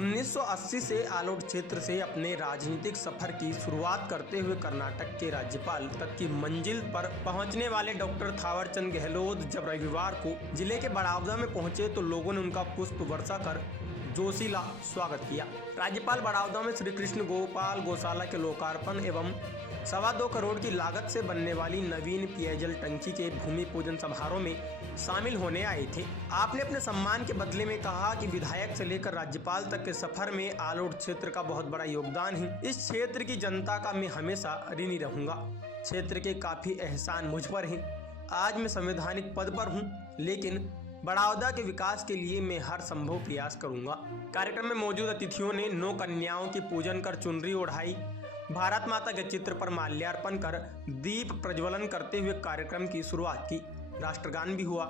1980 से आलोट क्षेत्र से अपने राजनीतिक सफर की शुरुआत करते हुए कर्नाटक के राज्यपाल तक की मंजिल पर पहुंचने वाले डॉक्टर थावरचंद गहलोत जब रविवार को जिले के बड़ावदा में पहुंचे तो लोगों ने उनका पुष्प वर्षा कर जोशीला स्वागत किया। राज्यपाल बड़ावदा में श्री कृष्ण गोपाल गौशाला के लोकार्पण एवं 2.25 करोड़ की लागत से बनने वाली नवीन पेयजल टंकी के भूमि पूजन समारोह में शामिल होने आए थे। आपने अपने सम्मान के बदले में कहा कि विधायक से लेकर राज्यपाल तक के सफर में आलोट क्षेत्र का बहुत बड़ा योगदान है। इस क्षेत्र की जनता का मैं हमेशा ऋणी रहूंगा। क्षेत्र के काफी एहसान मुझ पर हैं। आज मैं संवैधानिक पद पर हूं, लेकिन बड़ावदा के विकास के लिए मैं हर संभव प्रयास करूंगा। कार्यक्रम में मौजूद अतिथियों ने 9 कन्याओं की पूजन कर चुनरी ओढ़ाई, भारत माता के चित्र पर माल्यार्पण कर दीप प्रज्वलन करते हुए कार्यक्रम की शुरुआत की। राष्ट्रगान भी हुआ।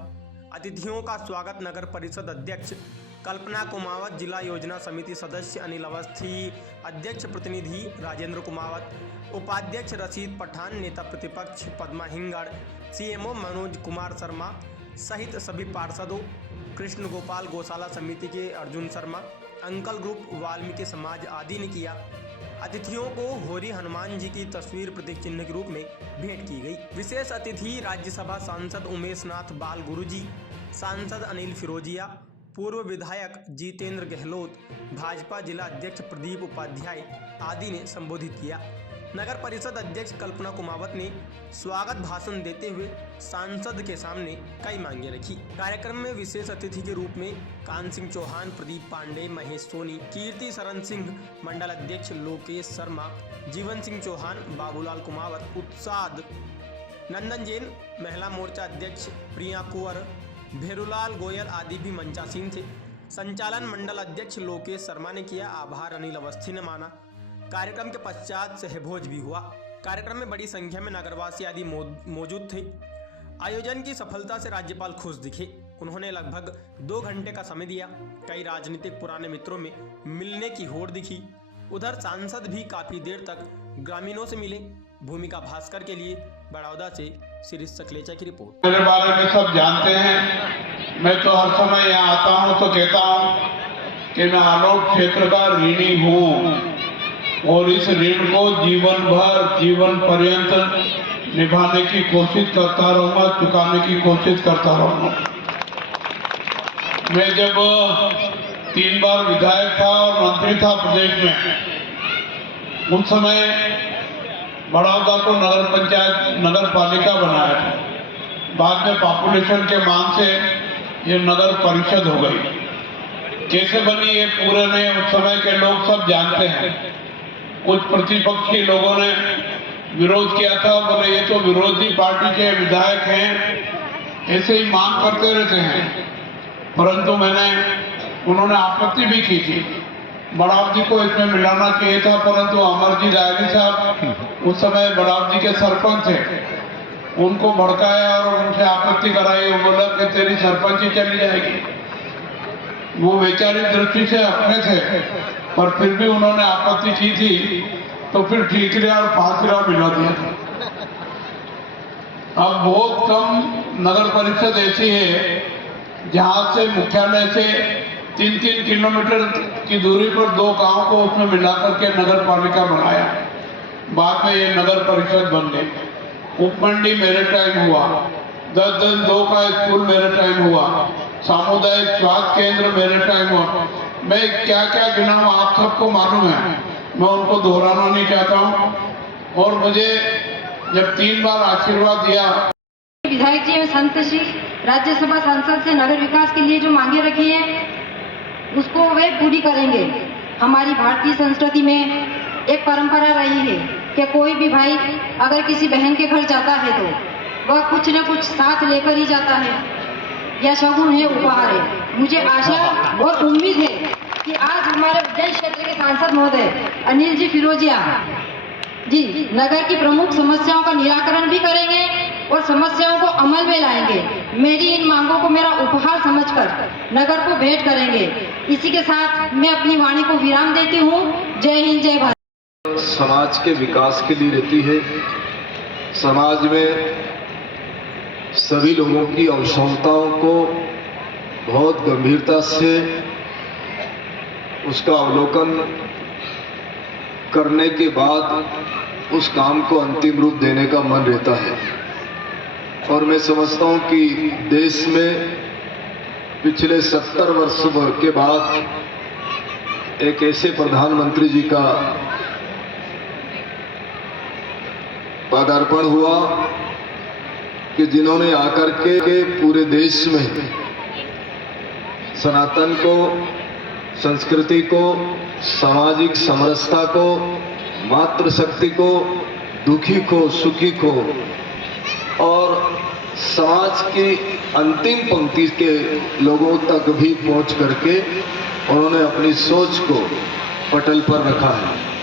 अतिथियों का स्वागत नगर परिषद अध्यक्ष कल्पना कुमावत, जिला योजना समिति सदस्य अनिल अवस्थी, अध्यक्ष प्रतिनिधि राजेंद्र कुमावत, उपाध्यक्ष रशीद पठान, नेता प्रतिपक्ष पद्मा हिंगड़, सीएमओ मनोज कुमार शर्मा सहित सभी पार्षदों, कृष्ण गोपाल गौशाला समिति के अर्जुन शर्मा, अंकल ग्रुप, वाल्मीकि समाज आदि ने किया। अतिथियों को होरी हनुमान जी की तस्वीर प्रतीक चिन्ह के रूप में भेंट की गई। विशेष अतिथि राज्यसभा सांसद उमेश नाथ बाल गुरुजी, सांसद अनिल फिरोजिया, पूर्व विधायक जितेंद्र गहलोत, भाजपा जिला अध्यक्ष प्रदीप उपाध्याय आदि ने संबोधित किया। नगर परिषद अध्यक्ष कल्पना कुमावत ने स्वागत भाषण देते हुए सांसद के सामने कई मांगे रखी। कार्यक्रम में विशेष अतिथि के रूप में कान सिंह चौहान, प्रदीप पांडे, महेश सोनी, कीर्ति शरण सिंह, मंडल अध्यक्ष लोकेश शर्मा, जीवन सिंह चौहान, बाबूलाल कुमावत, उत्साद, नंदन जैन, महिला मोर्चा अध्यक्ष प्रिया कुंवर, भेरूलाल गोयल आदि भी मंचासीन थे। संचालन मंडल अध्यक्ष लोकेश शर्मा ने किया। आभार अनिल अवस्थी ने माना। कार्यक्रम के पश्चात सहभोज भी हुआ। कार्यक्रम में बड़ी संख्या में नगरवासी आदि मौजूद थे। आयोजन की सफलता से राज्यपाल खुश दिखे। उन्होंने लगभग 2 घंटे का समय दिया। कई राजनीतिक पुराने मित्रों में मिलने की होड़ दिखी। उधर सांसद भी काफी देर तक ग्रामीणों से मिले। भूमिका भास्कर के लिए बड़ौदा से शिरीष सकलेचा की रिपोर्ट। मेरे बारे में सब जानते हैं। मैं तो हर समय यहाँ आता हूँ तो कहता हूँ कि मैं आलोट क्षेत्र का ऋणी हूँ और इस ऋण को जीवन पर्यंत निभाने की कोशिश करता रहूंगा, चुकाने की कोशिश करता रहूंगा। मैं जब 3 बार विधायक था और मंत्री था प्रदेश में, उस समय बड़ौदा को नगर पालिका बनाया था। बाद में पॉपुलेशन के मान से ये नगर परिषद हो गई। कैसे बनी ये पूरे ने उस समय के लोग सब जानते हैं। कुछ प्रतिपक्षी लोगों ने विरोध किया था, बोले ये तो विरोधी पार्टी के विधायक हैं, ऐसे ही मांग करते रहते हैं। परंतु उन्होंने आपत्ति भी की थी। बड़ावदी को इसमें मिलाना चाहिए था, परंतु अमरजी रायली साहब उस समय बड़ावदी के सरपंच थे, उनको भड़काया और उनसे आपत्ति कराई। वो बोला कि तेरी सरपंची चली जाएगी। वो वैचारिक दृष्टि से अपने थे, पर फिर भी उन्होंने आपत्ति की थी, तो फिर ठीकरे और फांसरा मिला दिया था। अब बहुत कम नगर परिषद ऐसी है जहां से मुख्यालय से 3-3 किलोमीटर की दूरी पर 2 गांव को उसमें मिलाकर के नगर पालिका बनाया। बाद में ये नगर परिषद बन गई। उपमंडी मेरे टाइम हुआ, 10-10-2 का स्कूल मेरे टाइम हुआ, सामुदायिक स्वास्थ्य केंद्र मेरे टाइम हुआ। मैं क्या क्या गिनाऊं आप सबको मालूम है, मैं उनको दोहराना नहीं चाहता हूं। और मुझे जब 3 बार आशीर्वाद दिया। विधायक जी एवं संत श्री राज्यसभा सांसद से नगर विकास के लिए जो मांगे रखी है उसको वे पूरी करेंगे। हमारी भारतीय संस्कृति में एक परंपरा रही है कि कोई भी भाई अगर किसी बहन के घर जाता है तो वह कुछ न कुछ साथ लेकर ही जाता है, या शगुन है, उपहार है। मुझे आशा और उम्मीद है कि आज हमारे उज्जैन क्षेत्र के सांसद महोदय अनिल जी फिरोजिया जी नगर की प्रमुख समस्याओं का निराकरण भी करेंगे और समस्याओं को अमल में लाएंगे। मेरी इन मांगों को मेरा उपहार समझकर नगर को भेंट करेंगे। इसी के साथ मैं अपनी वाणी को विराम देती हूँ। जय हिंद, जय भारत। समाज के विकास के लिए रहती है। समाज में सभी लोगों की आवश्यकताओं को बहुत गंभीरता से उसका अवलोकन करने के बाद उस काम को अंतिम रूप देने का मन रहता है। और मैं समझता हूं कि देश में पिछले 70 वर्षों के बाद एक ऐसे प्रधानमंत्री जी का पदार्पण हुआ कि जिन्होंने आकर के पूरे देश में सनातन को, संस्कृति को, सामाजिक समरसता को, मातृशक्ति को, दुखी को, सुखी को और समाज की अंतिम पंक्ति के लोगों तक भी पहुंच करके उन्होंने अपनी सोच को पटल पर रखा है।